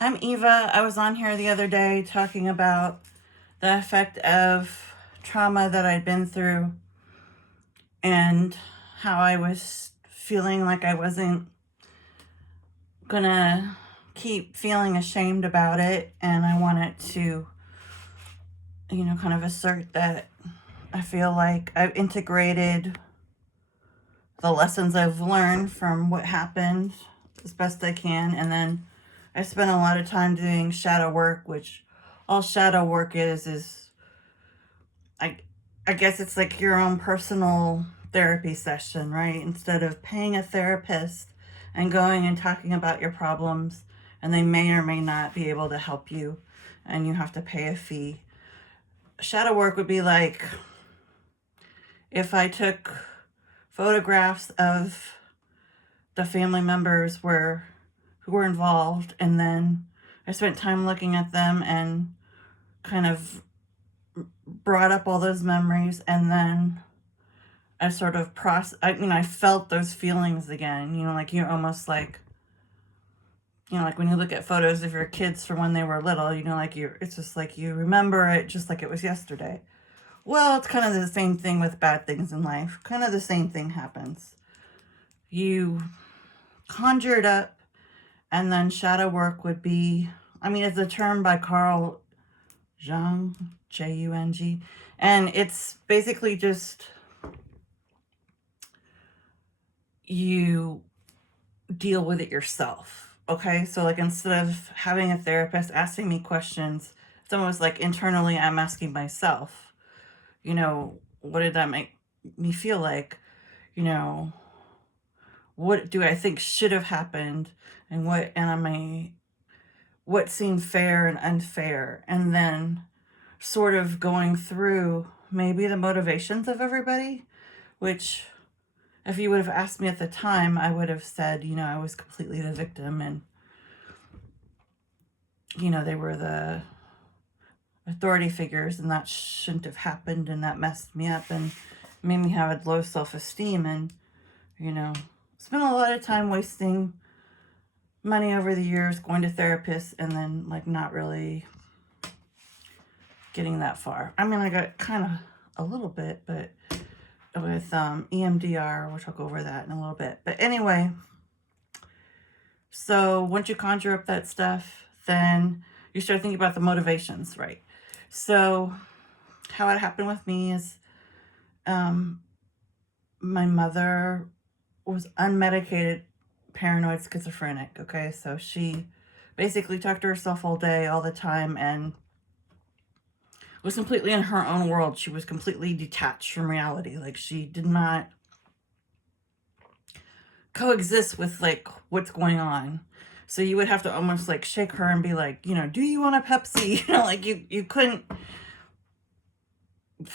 I'm Eva. I was on here the other day talking about the effect of trauma that I'd been through and how I was feeling like I wasn't gonna keep feeling ashamed about it. And I wanted to, kind of assert that I feel like I've integrated the lessons I've learned from what happened as best I can. And then I spent a lot of time doing shadow work, which all shadow work is I I guess it's like your own personal therapy session, right? Instead of paying a therapist and going and talking about your problems, and they may or may not be able to help you, and you have to pay a fee. Shadow work would be like if I took photographs of the family members who were involved, and then I spent time looking at them and kind of brought up all those memories, and then I sort of I felt those feelings again, like you're almost like, like when you look at photos of your kids from when they were little, it's just like you remember it just like it was yesterday. Well, it's kind of the same thing with bad things in life. Kind of the same thing happens. You conjure it up, and then shadow work would be, it's a term by Carl Jung, Jung, and it's basically just you deal with it yourself. Okay, so like instead of having a therapist asking me questions, it's almost like internally I'm asking myself, what did that make me feel like? You know, what do I think should have happened, and what seemed fair and unfair, and then sort of going through maybe the motivations of everybody, which if you would have asked me at the time, I would have said, I was completely the victim, and, they were the authority figures, and that shouldn't have happened, and that messed me up and made me have a low self-esteem, and, spent a lot of time wasting money over the years going to therapists and then, like, not really getting that far. I got kind of a little bit, but with EMDR, which I'll go over that in a little bit. But anyway, so once you conjure up that stuff, then you start thinking about the motivations, right? So how it happened with me is my mother was unmedicated paranoid schizophrenic, okay? So she basically talked to herself all day, all the time, and was completely in her own world. She was completely detached from reality. Like, she did not coexist with, like, what's going on. So you would have to almost, like, shake her and be like, do you want a Pepsi? Like, you couldn't,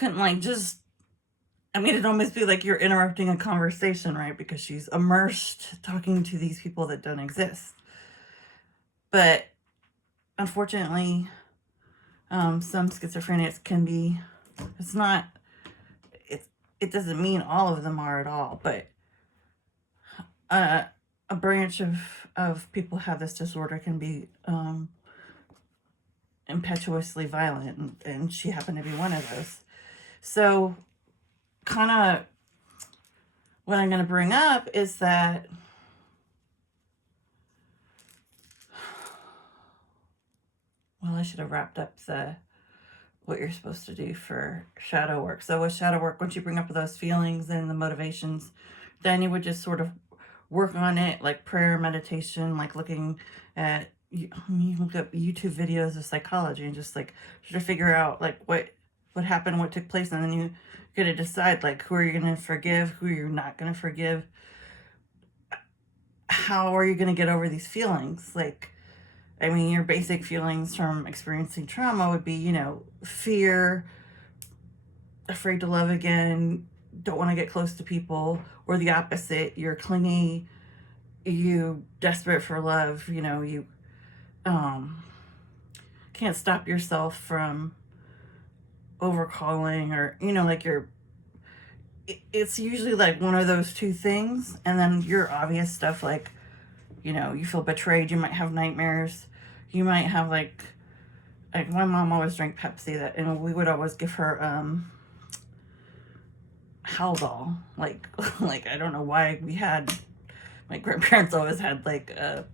like, just, it'd almost be like you're interrupting a conversation, right? Because she's immersed talking to these people that don't exist. But unfortunately, some schizophrenics can be, it's not, it doesn't mean all of them are at all, but a branch of people who have this disorder can be impetuously violent, and she happened to be one of those. So kind of what I'm going to bring up is that I should have wrapped up what you're supposed to do for shadow work. So with shadow work, once you bring up those feelings and the motivations, then you would just sort of work on it, like prayer, meditation, like looking at, you look up YouTube videos of psychology and just like try to figure out like what happened, what took place, and then you get to decide like who are you going to forgive, who you're not going to forgive, how are you going to get over these feelings. Like, your basic feelings from experiencing trauma would be, fear, afraid to love again, don't want to get close to people, or the opposite, you're clingy, you desperate for love, you can't stop yourself from overcalling, or, like it's usually like one of those two things. And then your obvious stuff, like, you feel betrayed, you might have nightmares, you might have like my mom always drank Pepsi, and we would always give her Haldol. Like I don't know why my grandparents always had like a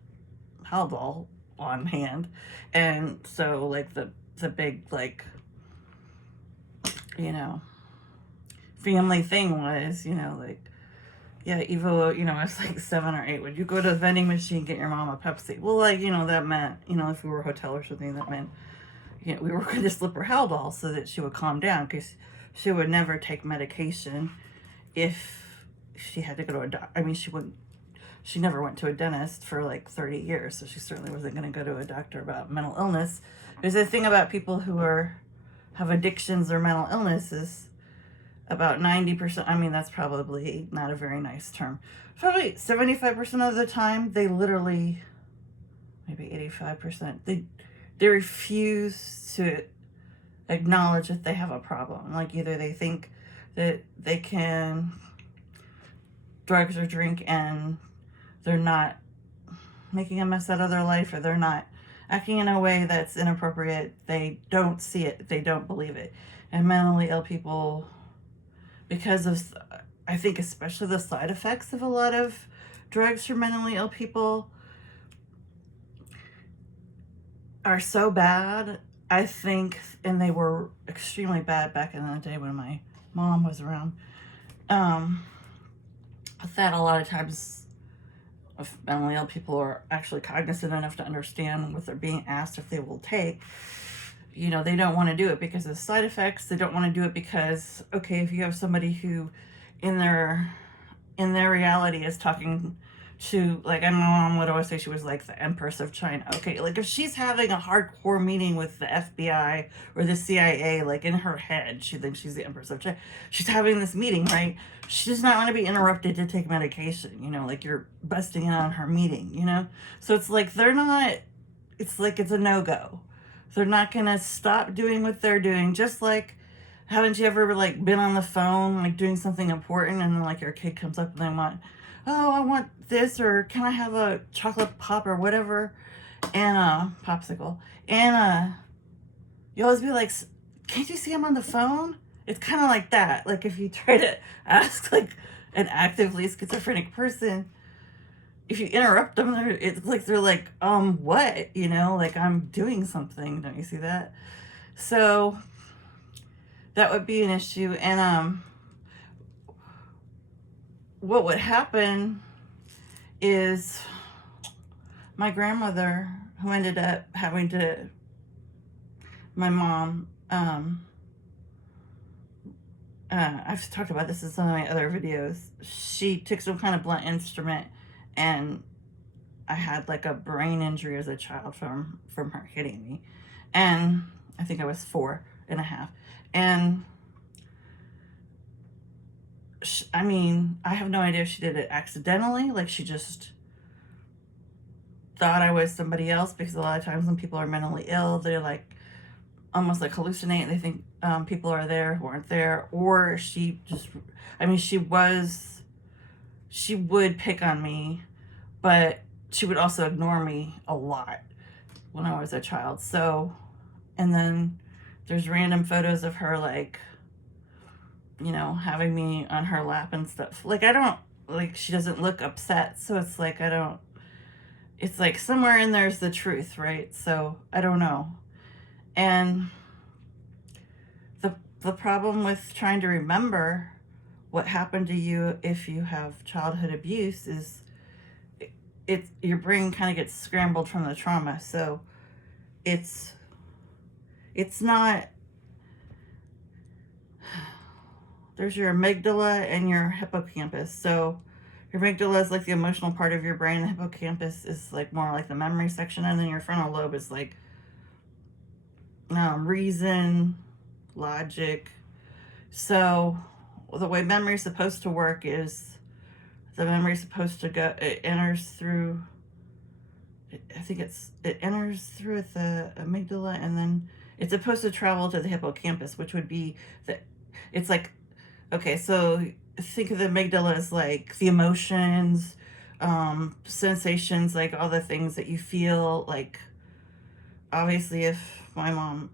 Haldol on hand, and so like the big like family thing was like yeah, Evo, it's like 7 or 8. Would you go to the vending machine and get your mom a Pepsi? Well, like, that meant, if we were a hotel or something, that meant, we were going to slip her Haldol so that she would calm down, because she would never take medication if she had to go to a doctor. I mean, she never went to a dentist for like 30 years, so she certainly wasn't going to go to a doctor about mental illness. There's a thing about people who have addictions or mental illnesses. About 90%, I mean, that's probably not a very nice term. Probably 75% of the time, they literally, maybe 85%, they refuse to acknowledge that they have a problem. Like, either they think that they can drugs or drink and they're not making a mess out of their life, or they're not acting in a way that's inappropriate. They don't see it. They don't believe it. And mentally ill people, because of, I think, especially the side effects of a lot of drugs for mentally ill people are so bad, I think, and they were extremely bad back in the day when my mom was around, that a lot of times if mentally ill people are actually cognizant enough to understand what they're being asked if they will take, they don't want to do it because of side effects. They don't want to do it because, okay, if you have somebody who in their reality is talking to, like, my mom would always say she was like the Empress of China. Okay, like if she's having a hardcore meeting with the FBI or the CIA, like in her head, she thinks she's the Empress of China. She's having this meeting, right? She does not want to be interrupted to take medication, like you're busting in on her meeting, So it's like it's like it's a no-go. They're not going to stop doing what they're doing. Just like, haven't you ever like been on the phone, like doing something important, and then like your kid comes up and they want, oh, I want this, or can I have a chocolate pop or whatever, and a popsicle. And you always be like, can't you see I'm on the phone? It's kind of like that. Like if you try to ask like an actively schizophrenic person, if you interrupt them, it's like they're like, what? Like I'm doing something. Don't you see that? So that would be an issue. And what would happen is my grandmother, who ended up having to, my mom, I've talked about this in some of my other videos. She took some kind of blunt instrument, and I had like a brain injury as a child from her hitting me. And I think I was 4.5. And I mean, I have no idea if she did it accidentally, like she just thought I was somebody else, because a lot of times when people are mentally ill, they're like almost like hallucinate, and they think people are there who aren't there. Or she just, I mean, she would pick on me, but she would also ignore me a lot when I was a child. So, and then there's random photos of her, like, having me on her lap and stuff. Like, she doesn't look upset. So it's like, it's like somewhere in there's the truth, right? So I don't know. And the problem with trying to remember what happened to you if you have childhood abuse is your brain kind of gets scrambled from the trauma. So it's not, there's your amygdala and your hippocampus. So your amygdala is like the emotional part of your brain. The hippocampus is like more like the memory section. And then your frontal lobe is like reason, logic. So the way memory is supposed to work is the memory is supposed to go, it enters through, I think it enters through the amygdala, and then it's supposed to travel to the hippocampus, which would be it's like, okay, so think of the amygdala as like the emotions, sensations, like all the things that you feel, like obviously if my mom,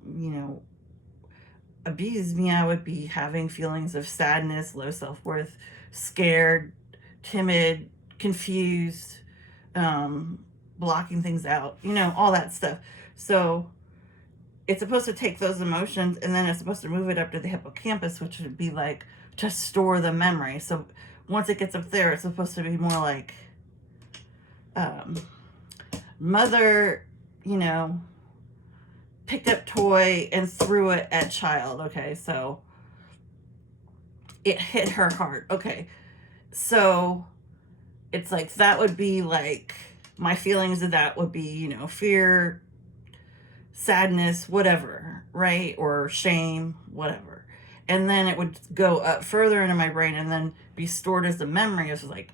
abused me, I would be having feelings of sadness, low self-worth, scared, timid, confused, um, blocking things out, all that stuff. So it's supposed to take those emotions and then it's supposed to move it up to the hippocampus, which would be like to store the memory. So once it gets up there, it's supposed to be more like um, mother, picked up toy and threw it at child. Okay, so it hit her heart. Okay, so it's like that would be like my feelings of that would be, fear, sadness, whatever, right? Or shame, whatever. And then it would go up further into my brain and then be stored as a memory. It's like,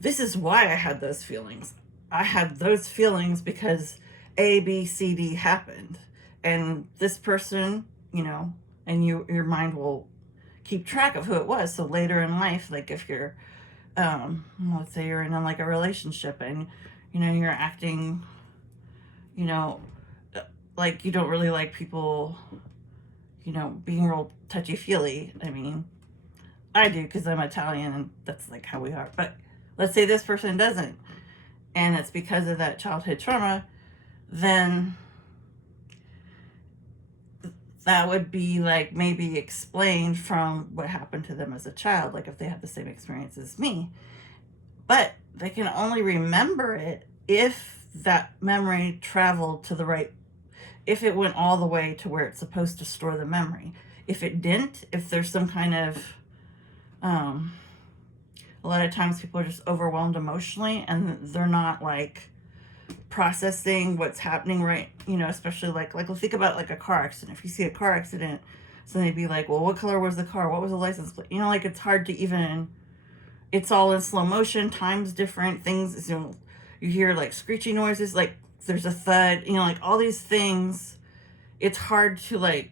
this is why I had those feelings. I had those feelings because A, B, C, D happened. And this person, and your mind will keep track of who it was. So later in life, like if you're, let's say you're in like a relationship and, you're acting, like you don't really like people, being real touchy-feely. I mean, I do because I'm Italian and that's like how we are. But let's say this person doesn't, and it's because of that childhood trauma, then that would be like maybe explained from what happened to them as a child, like if they had the same experience as me. But they can only remember it if that memory traveled to the right, if it went all the way to where it's supposed to store the memory. If it didn't, if there's some kind of, a lot of times people are just overwhelmed emotionally and they're not like processing what's happening, right? Especially like think about like a car accident. If you see a car accident, so they'd be like, well, what color was the car? What was the license plate? Like it's hard to even, it's all in slow motion, time's different, things, you hear like screeching noises, like there's a thud, like all these things. It's hard to like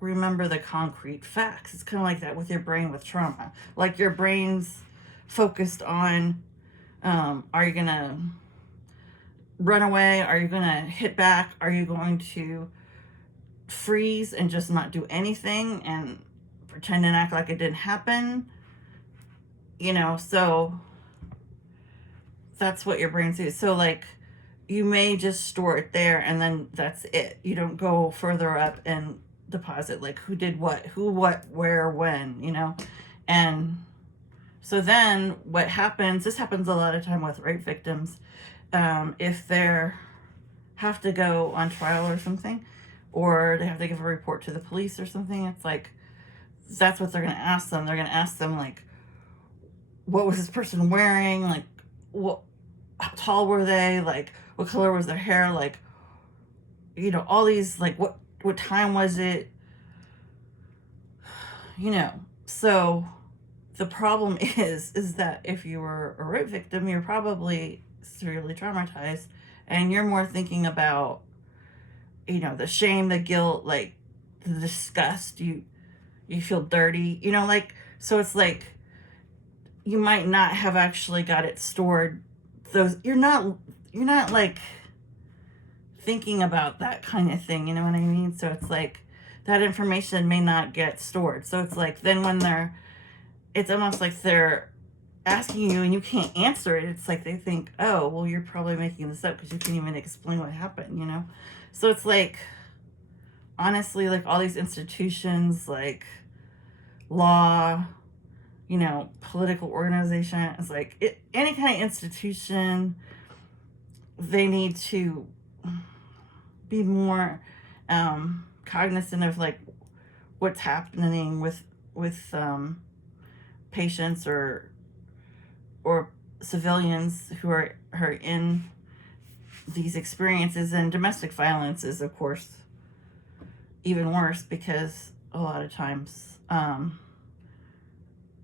remember the concrete facts. It's kind of like that with your brain with trauma. Like your brain's focused on, are you going to run away? Are you going to hit back? Are you going to freeze and just not do anything and pretend and act like it didn't happen? So that's what your brain sees. So like you may just store it there and then that's it. You don't go further up and deposit like who did what, where, when, and so then what happens, this happens a lot of time with rape victims, if they have to go on trial or something, or they have to give a report to the police or something, it's like that's what they're going to ask them. They're going to ask them like, what was this person wearing, like how tall were they, like what color was their hair, like all these, like what time was it, so the problem is that if you were a rape victim, you're probably severely traumatized and you're more thinking about the shame, the guilt, like the disgust, you feel dirty, like, so it's like you might not have actually got it stored. Those, you're not like thinking about that kind of thing, you know what I mean? So it's like that information may not get stored. So it's like then when it's almost like they're asking you and you can't answer it. It's like they think, oh, well, you're probably making this up because you can't even explain what happened, So it's like, honestly, like all these institutions, like law, political organization, it's like any kind of institution, they need to be more cognizant of like what's happening with patients or civilians who are in these experiences. And domestic violence is of course even worse because a lot of times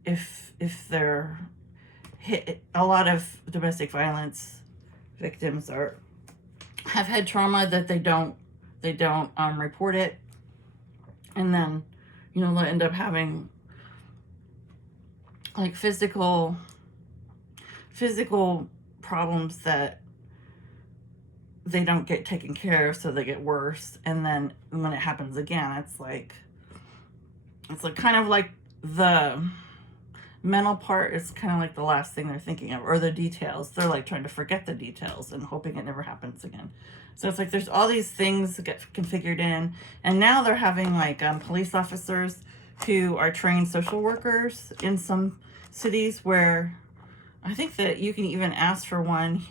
if they're hit, a lot of domestic violence victims have had trauma that they don't report it, and then they'll end up having like physical problems that they don't get taken care of, so they get worse. And then when it happens again, it's like kind of like the mental part is kind of like the last thing they're thinking of, or the details. They're like trying to forget the details and hoping it never happens again. So it's like there's all these things that get configured in, and now they're having like police officers who are trained social workers in some cities, where I think that you can even ask for one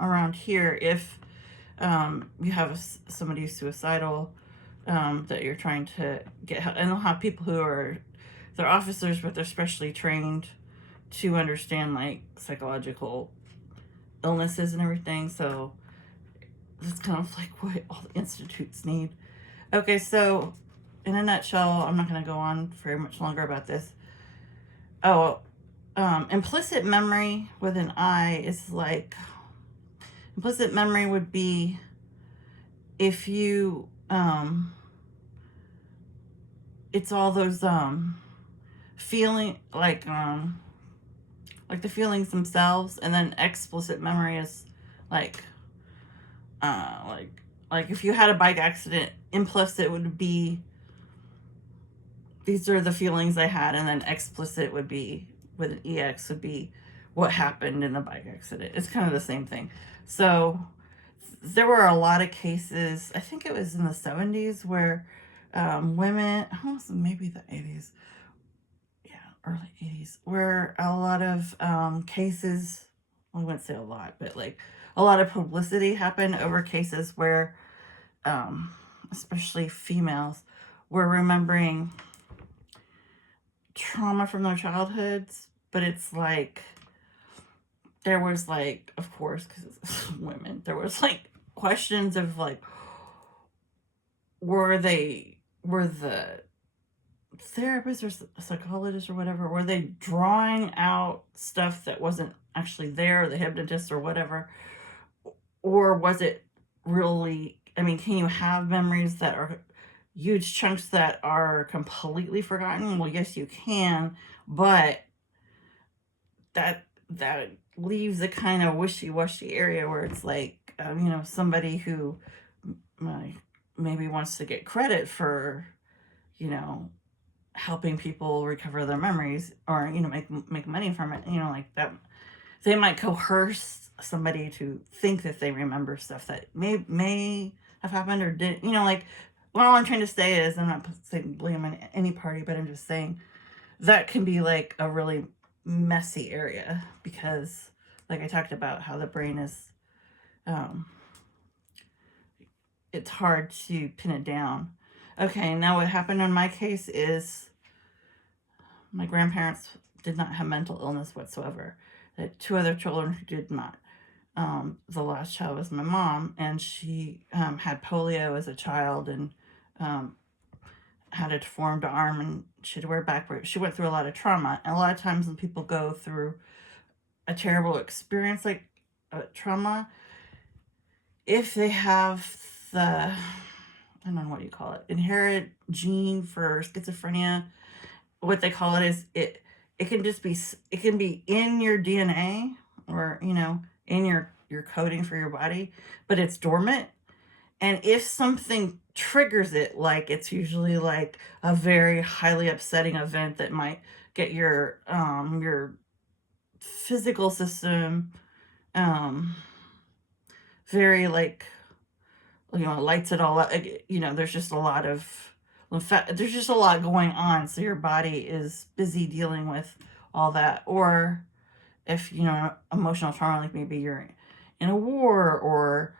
around here if you have somebody who's suicidal, that you're trying to get help. And they'll have people who are, they're officers, but they're specially trained to understand like psychological illnesses and everything. So that's kind of like what all the institutes need. Okay, so in a nutshell, I'm not going to go on very much longer about this. Implicit memory with an I is like, implicit memory would be if you, it's all those feeling like the feelings themselves. And then explicit memory is like if you had a bike accident, implicit would be these are the feelings I had, and then explicit would be with an EX would be what happened in the bike accident. It's kind of the same thing. So there were a lot of cases, I think it was in the 70s, where women, almost maybe the 80s, yeah, early 80s, where a lot of cases, well, I wouldn't say a lot, but like a lot of publicity happened over cases where especially females were remembering trauma from their childhoods, but it's like there was like, of course, because it's women, there was like questions of like, were the therapists or psychologists or whatever, were they drawing out stuff that wasn't actually there, or the hypnotist or whatever, or was it really, I mean, can you have memories that are huge chunks that are completely forgotten? Well, yes, you can, but that leaves a kind of wishy-washy area where it's like, somebody who maybe wants to get credit for, helping people recover their memories, or, make money from it, like that. They might coerce somebody to think that they remember stuff that may have happened or didn't, like, what all I'm trying to say is, I'm not saying blame on any party, but I'm just saying that can be like a really messy area, because like I talked about how the brain is, it's hard to pin it down. Okay, now what happened in my case is my grandparents did not have mental illness whatsoever. I had 2 other children who did not. The last child was my mom, and she had polio as a child, and had a deformed arm, and she had to wear back brace. She went through a lot of trauma. And a lot of times when people go through a terrible experience like trauma, if they have the, I don't know what you call it, inherent gene for schizophrenia, what they call it is, it can just be, it can be in your DNA, or, in your coding for your body, but it's dormant. And if something triggers it, like it's usually like a very highly upsetting event that might get your physical system very like, lights it all up. There's just a lot of there's just a lot going on, so your body is busy dealing with all that. Or if emotional trauma, like maybe you're in a war, or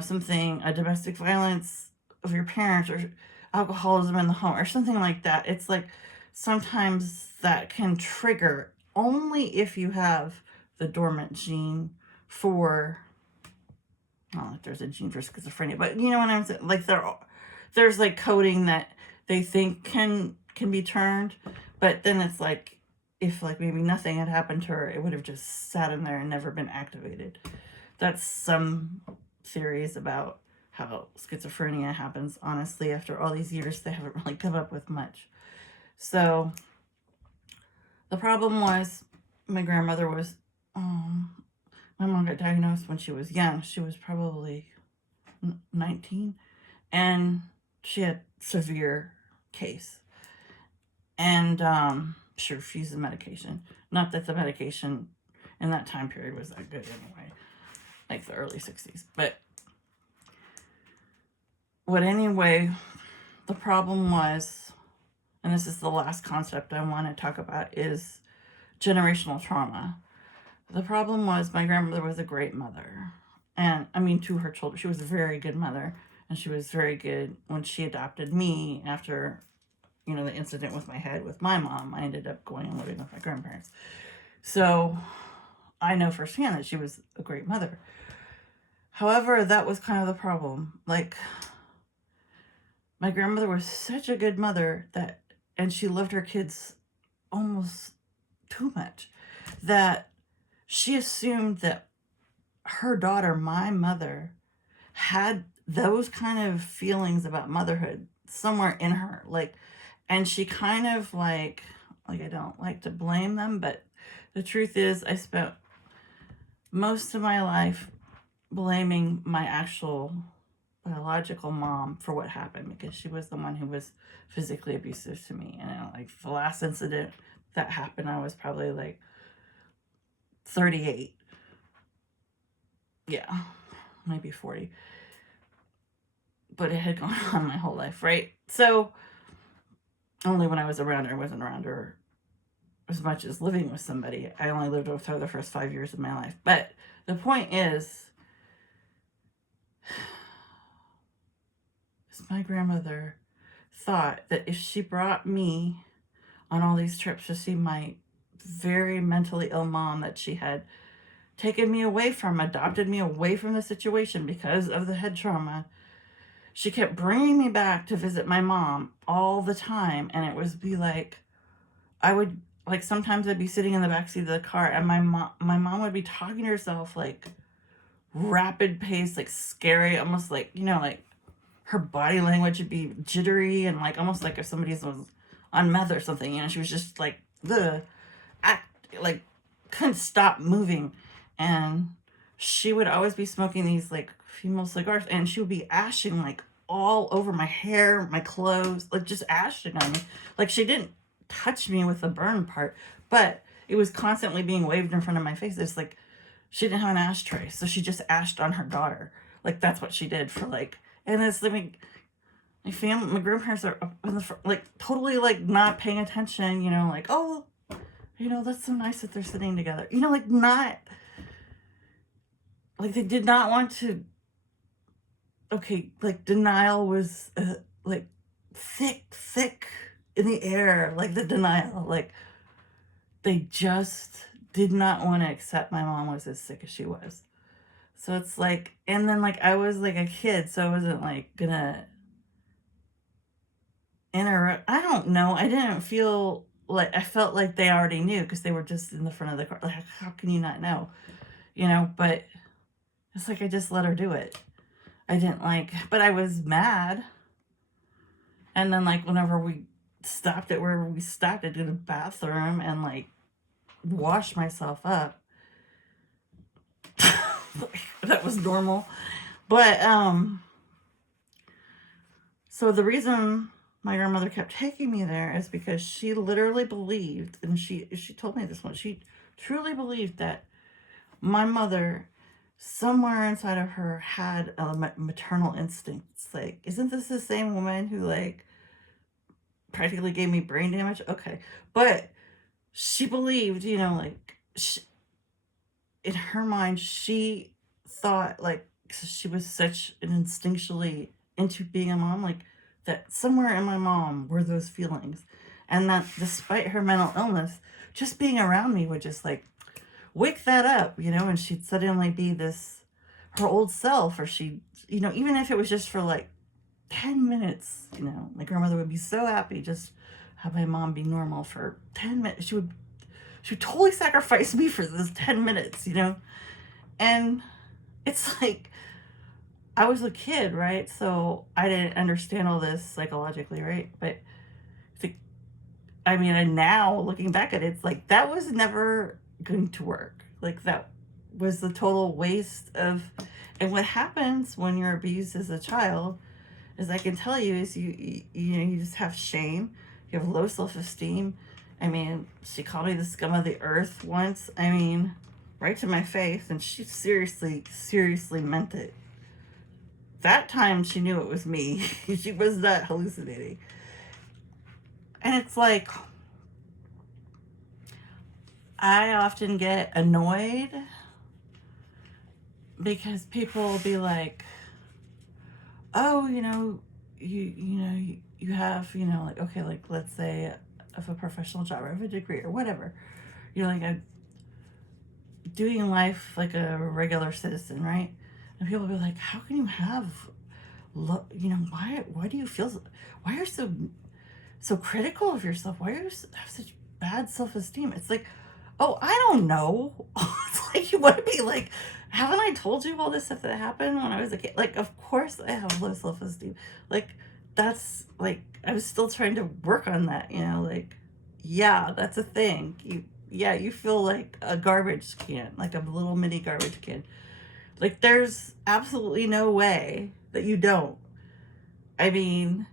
something, a domestic violence of your parents, or alcoholism in the home, or something like that. It's like sometimes that can trigger only if you have the dormant gene for, well, if there's a gene for schizophrenia, but you know what I'm saying? Like there's like coding that they think can be turned, but then it's like, if like maybe nothing had happened to her, it would have just sat in there and never been activated. That's some theories about how schizophrenia happens. Honestly, after all these years, they haven't really come up with much. So the problem was my grandmother was my mom got diagnosed when she was young. She was probably 19, and she had severe case. And she refused the medication. Not that the medication in that time period was that good anyway, like the early 60s. But the problem was, and this is the last concept I want to talk about, is generational trauma. The problem was my grandmother was a great mother. And I mean, to her children, she was a very good mother. And she was very good when she adopted me after, the incident with my head with my mom. I ended up going and living with my grandparents. So I know firsthand that she was a great mother. However, that was kind of the problem. Like, my grandmother was such a good mother and she loved her kids almost too much, that she assumed that her daughter, my mother, had those kind of feelings about motherhood somewhere in her. And she kind of like I don't like to blame them, but the truth is I spent most of my life blaming my actual biological mom for what happened, because she was the one who was physically abusive to me. And like the last incident that happened, I was probably like 38. Yeah, maybe 40. But it had gone on my whole life, right? So only when I was around her. I wasn't around her as much as living with somebody. I only lived with her the first 5 years of my life. But the point is my grandmother thought that if she brought me on all these trips to see my very mentally ill mom that she had taken me away from, adopted me away from the situation because of the head trauma, she kept bringing me back to visit my mom all the time. And it would be like, I would, like, sometimes I'd be sitting in the backseat of the car and my mom would be talking to herself, like, rapid pace, like, scary, almost like, like, her body language would be jittery and like almost like if somebody was on meth or something. She was just like the act, like, couldn't stop moving. And she would always be smoking these like female cigars, and she would be ashing like all over my hair, my clothes, like just ashing on me. Like, she didn't touch me with the burn part, but it was constantly being waved in front of my face. It's like she didn't have an ashtray, so she just ashed on her daughter. Like, that's what she did for like. And it's like my family, my grandparents are up in the front, like totally like not paying attention, like, oh, that's so nice that they're sitting together, like not, like they did not want to. Okay, like denial was like thick in the air, like the denial, like they just did not want to accept my mom was as sick as she was. So it's like, and then like I was like a kid, so I wasn't like gonna interrupt. I don't know. I didn't feel like, I felt like they already knew because they were just in the front of the car. Like, how can you not know? But it's like I just let her do it. I didn't but I was mad. And then like whenever we stopped at wherever we stopped, I'd go to the bathroom and like wash myself up. That was normal. But so the reason my grandmother kept taking me there is because she literally believed, and she told me this one, she truly believed that my mother, somewhere inside of her, had a maternal instinct. It's like, isn't this the same woman who like practically gave me brain damage? Okay, but she believed, in her mind, she thought like she was such an instinctually into being a mom, like that somewhere in my mom were those feelings, and that despite her mental illness, just being around me would just like wake that up, and she'd suddenly be this her old self, or she, even if it was just for like 10 minutes, my grandmother would be so happy just have my mom be normal for 10 minutes. She would totally sacrifice me for those 10 minutes, and it's like, I was a kid, right? So I didn't understand all this psychologically, right? But and now looking back at it, it's like that was never going to work. Like that was the total waste of. And what happens when you're abused as a child, as I can tell you, is you just have shame, you have low self-esteem. I mean, she called me the scum of the earth once. I mean, right to my face, and she seriously meant it. That time she knew it was me. She was not hallucinating. And it's like, I often get annoyed because people will be like, oh, you have, like, okay, like, let's say of a professional job or of a degree or whatever, like doing life like a regular citizen, right? And people will be like, how can you have, why do you feel, why are you so critical of yourself? Why do you have such bad self-esteem? It's like, oh, I don't know. It's like, you want to be like, haven't I told you all this stuff that happened when I was a kid? Like, of course I have low self-esteem. Like, that's like, I was still trying to work on that, like, yeah, that's a thing. You feel like a garbage can, like a little mini garbage can. Like, there's absolutely no way that you don't. I mean,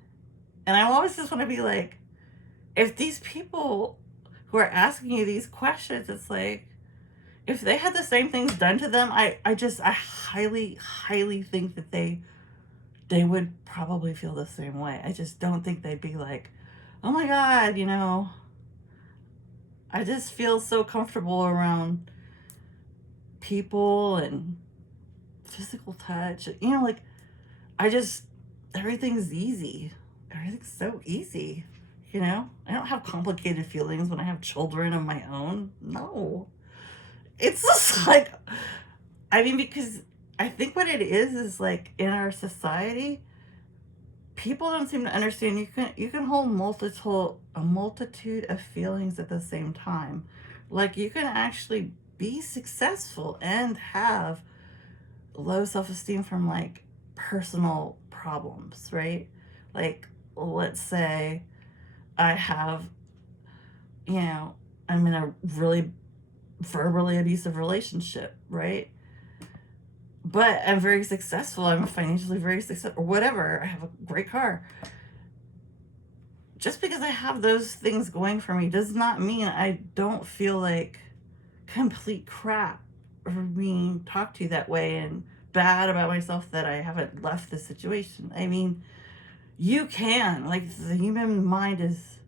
and I always just want to be like, if these people who are asking you these questions, it's like, if they had the same things done to them, I highly think that they would probably feel the same way. I just don't think they'd be like, oh my God, I just feel so comfortable around people and physical touch. Like, everything's easy. Everything's so easy. I don't have complicated feelings when I have children of my own. No. It's just like, I mean, because I think what it is like, in our society, people don't seem to understand you can hold a multitude of feelings at the same time. Like, you can actually be successful and have low self-esteem from like personal problems, right? Like, let's say I have, I'm in a really verbally abusive relationship, right? But I'm very successful. I'm financially very successful, or whatever. I have a great car. Just because I have those things going for me does not mean I don't feel like complete crap for being talked to that way and bad about myself that I haven't left the situation. I mean, you can. Like, the human mind it's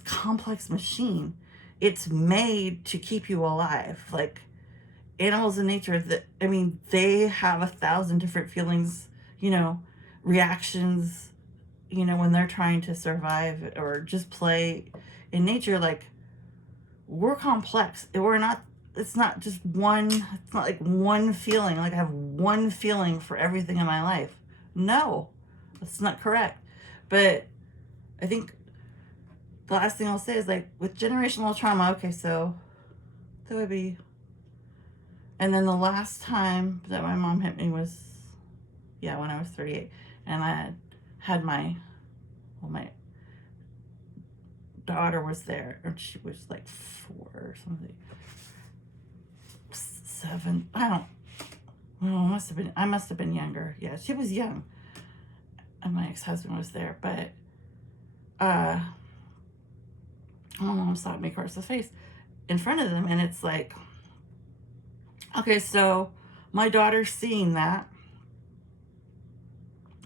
a complex machine. It's made to keep you alive. Like, animals in nature, they have 1,000 different feelings, reactions, when they're trying to survive or just play in nature. Like, we're complex. It's not just one, it's not like one feeling. Like, I have one feeling for everything in my life. No, that's not correct. But I think the last thing I'll say is, like, with generational trauma, okay, so that would be, and then the last time that my mom hit me was, when I was 38. And I had my daughter was there, and she was like 4 or something. 7. I must have been younger. Yeah, she was young. And my ex-husband was there. But, my mom slapped me across the face in front of them. And it's like, okay, so my daughter's seeing that.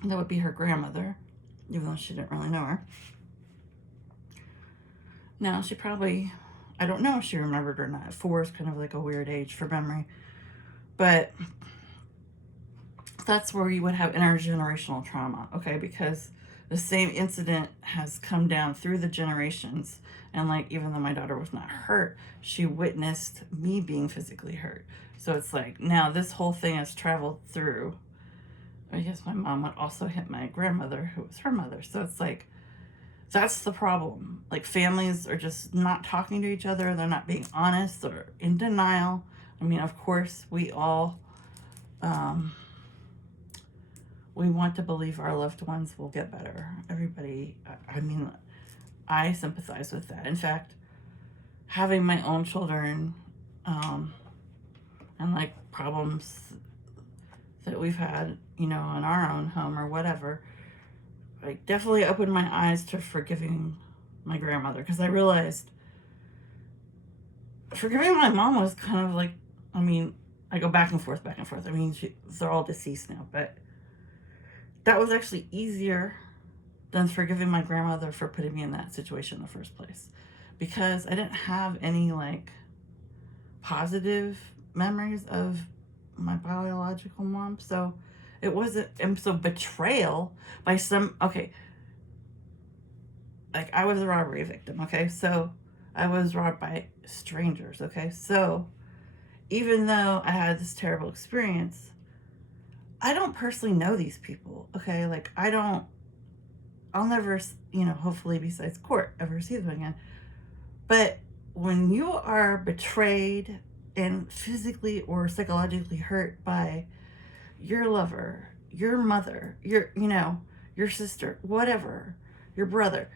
That would be her grandmother, even though she didn't really know her. Now, she probably, I don't know if she remembered or not. 4 is kind of like a weird age for memory. But that's where you would have intergenerational trauma, okay? Because the same incident has come down through the generations. And, like, even though my daughter was not hurt, she witnessed me being physically hurt. So it's like, now this whole thing has traveled through. I guess my mom would also hit my grandmother, who was her mother. So it's like, that's the problem. Like, families are just not talking to each other. They're not being honest or in denial. I mean, of course, we all, we want to believe our loved ones will get better. Everybody, I sympathize with that. In fact, having my own children, and like problems that we've had, you know, in our own home or whatever, I definitely opened my eyes to forgiving my grandmother, because I realized forgiving my mom was kind of like, I mean, I go back and forth, back and forth. I mean, they're all deceased now, but that was actually easier than forgiving my grandmother for putting me in that situation in the first place, because I didn't have any like positive memories of my biological mom. So it wasn't, and so betrayal by some, okay, like I was a robbery victim, okay? So I was robbed by strangers, okay? So even though I had this terrible experience, I don't personally know these people, okay? Like I'll never, you know, hopefully besides court, ever see them again. But when you are betrayed and physically or psychologically hurt by your lover, your mother, your, you know, your sister, whatever, your brother,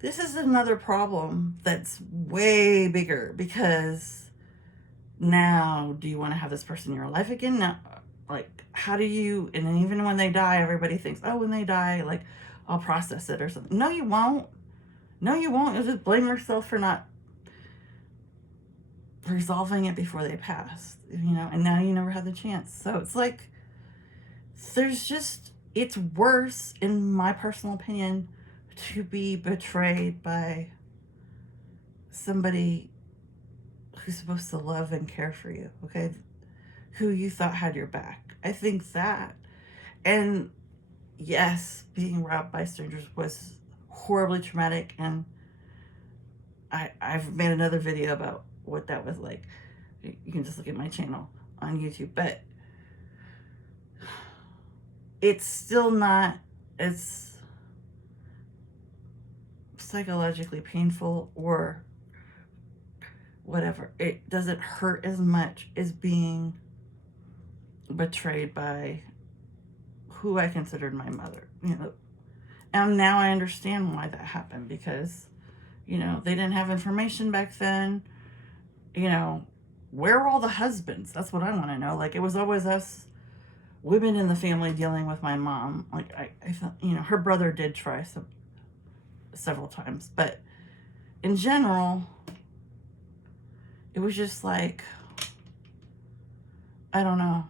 this is another problem that's way bigger, because now do you want to have this person in your life again? Now, like, how do you, and then even when they die, everybody thinks, oh, when they die, like, I'll process it or something. No, you won't. No, you won't. You'll just blame yourself for not resolving it before they passed, you know, and now you never had the chance. So it's like, there's just, it's worse, in my personal opinion, to be betrayed by somebody who's supposed to love and care for you, okay? Who you thought had your back. I think that. And yes, being robbed by strangers was horribly traumatic, and I've made another video about what that was like. You can just look at my channel on YouTube, but it's still not as psychologically painful or whatever. It doesn't hurt as much as being betrayed by who I considered my mother, you know. And now I understand why that happened, because, you know, they didn't have information back then. You know, where were all the husbands? That's what I want to know. Like, it was always us women in the family dealing with my mom. Like, I thought, you know, her brother did try several times, but in general, it was just like, I don't know.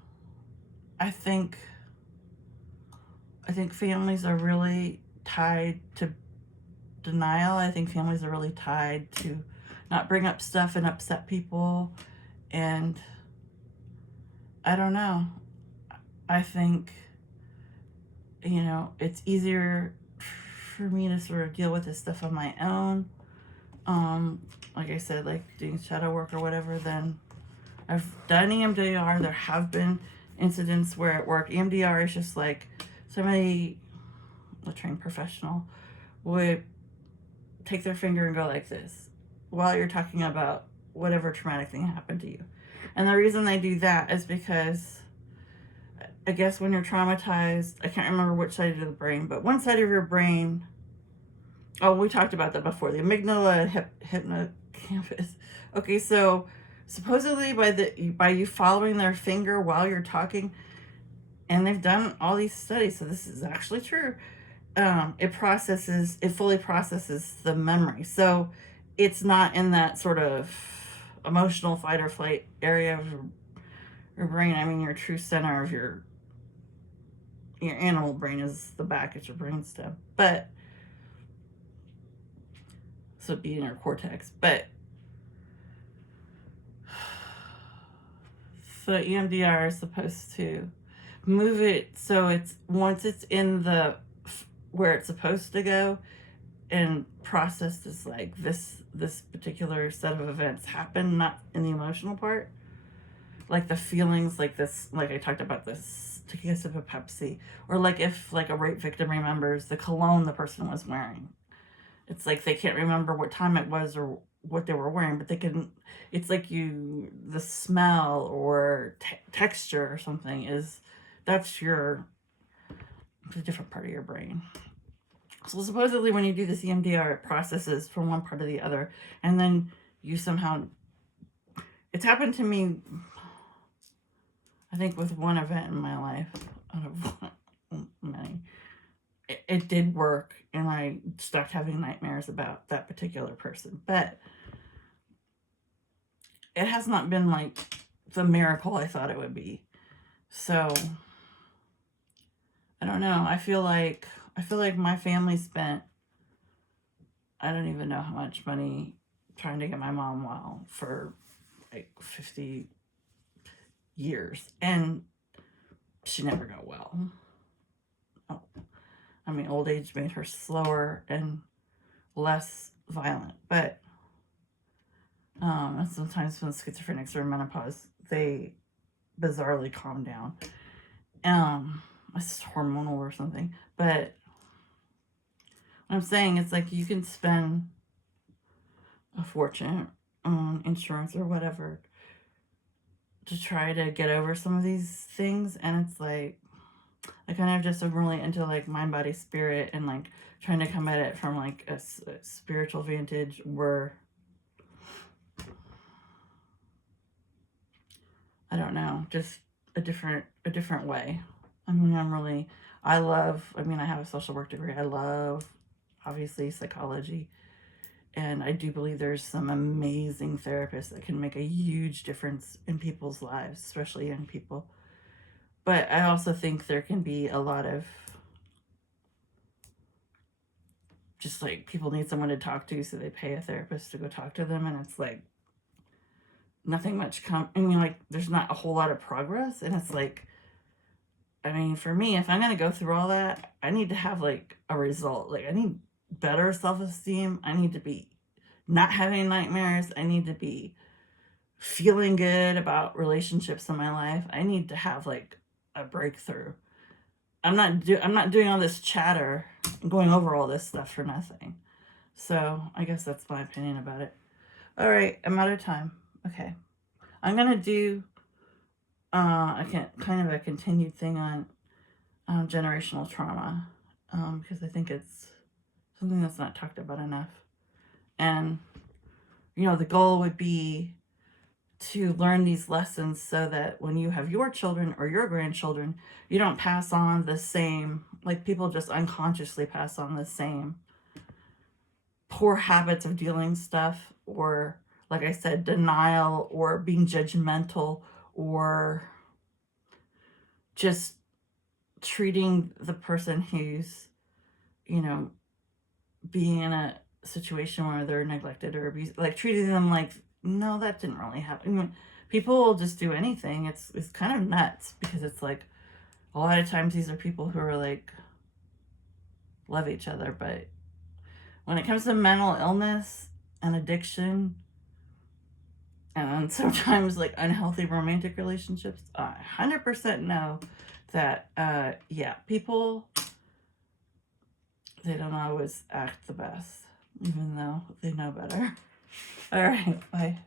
I think families are really tied to denial. I think families are really tied to not bring up stuff and upset people. And I don't know. I think, you know, it's easier for me to sort of deal with this stuff on my own. Like I said, like doing shadow work or whatever, then I've done EMDR. There have been incidents where at work, EMDR is just like somebody, a trained professional, would take their finger and go like this while you're talking about whatever traumatic thing happened to you. And the reason they do that is because, I guess when you're traumatized, I can't remember which side of the brain, but one side of your brain, oh, we talked about that before, the amygdala and hippocampus. Okay, so supposedly by you following their finger while you're talking, and they've done all these studies, so this is actually true, it fully processes the memory. So it's not in that sort of emotional fight or flight area of your brain. I mean, your true center of your animal brain is the back at your brainstem, but so it'd be in your cortex. But so EMDR is supposed to move it so it's, once it's in the where it's supposed to go and processed as like this particular set of events happen, not in the emotional part, like the feelings, like this, like I talked about this, taking a sip of Pepsi, or like if like a rape victim remembers the cologne the person was wearing. It's like they can't remember what time it was or what they were wearing, but they can, it's like the smell or texture or something is, that's a different part of your brain. So supposedly when you do this EMDR, it processes from one part to the other, and then you somehow, it's happened to me I think with one event in my life, out of many, it did work, and I stopped having nightmares about that particular person. But it has not been like the miracle I thought it would be. So I don't know. I feel like my family spent, I don't even know how much money trying to get my mom well for like 50 years, and she never got well. Oh, I mean, old age made her slower and less violent, but and sometimes when schizophrenics are in menopause, they bizarrely calm down. It's hormonal or something. But what I'm saying is, like, you can spend a fortune on insurance or whatever to try to get over some of these things, and it's like, I kind of just am really into like mind, body, spirit, and like trying to come at it from like a spiritual vantage, where I don't know, just a different way. I mean, I have a social work degree. I love, obviously, psychology. And I do believe there's some amazing therapists that can make a huge difference in people's lives, especially young people. But I also think there can be a lot of just like people need someone to talk to, so they pay a therapist to go talk to them. And it's like nothing much like there's not a whole lot of progress. And it's like, I mean, for me, if I'm going to go through all that, I need to have like a result. Like, I need better self-esteem. I need to be not having nightmares. I need to be feeling good about relationships in my life. I need to have like a breakthrough. I'm not doing all this chatter and going over all this stuff for nothing. So I guess that's my opinion about it. All right, I'm out of time. Okay, I'm gonna do kind of a continued thing on generational trauma, because I think it's something that's not talked about enough. And the goal would be to learn these lessons so that when you have your children or your grandchildren, you don't pass on the same, like people just unconsciously pass on the same poor habits of dealing stuff, or like I said, denial, or being judgmental, or just treating the person who's, being in a situation where they're neglected or abused, like treating them like, no, that didn't really happen. I mean, people will just do anything. It's kind of nuts, because it's like a lot of times these are people who are like love each other, but when it comes to mental illness and addiction, and sometimes like unhealthy romantic relationships, I 100% know that people, they don't always act the best, even though they know better. All right, bye.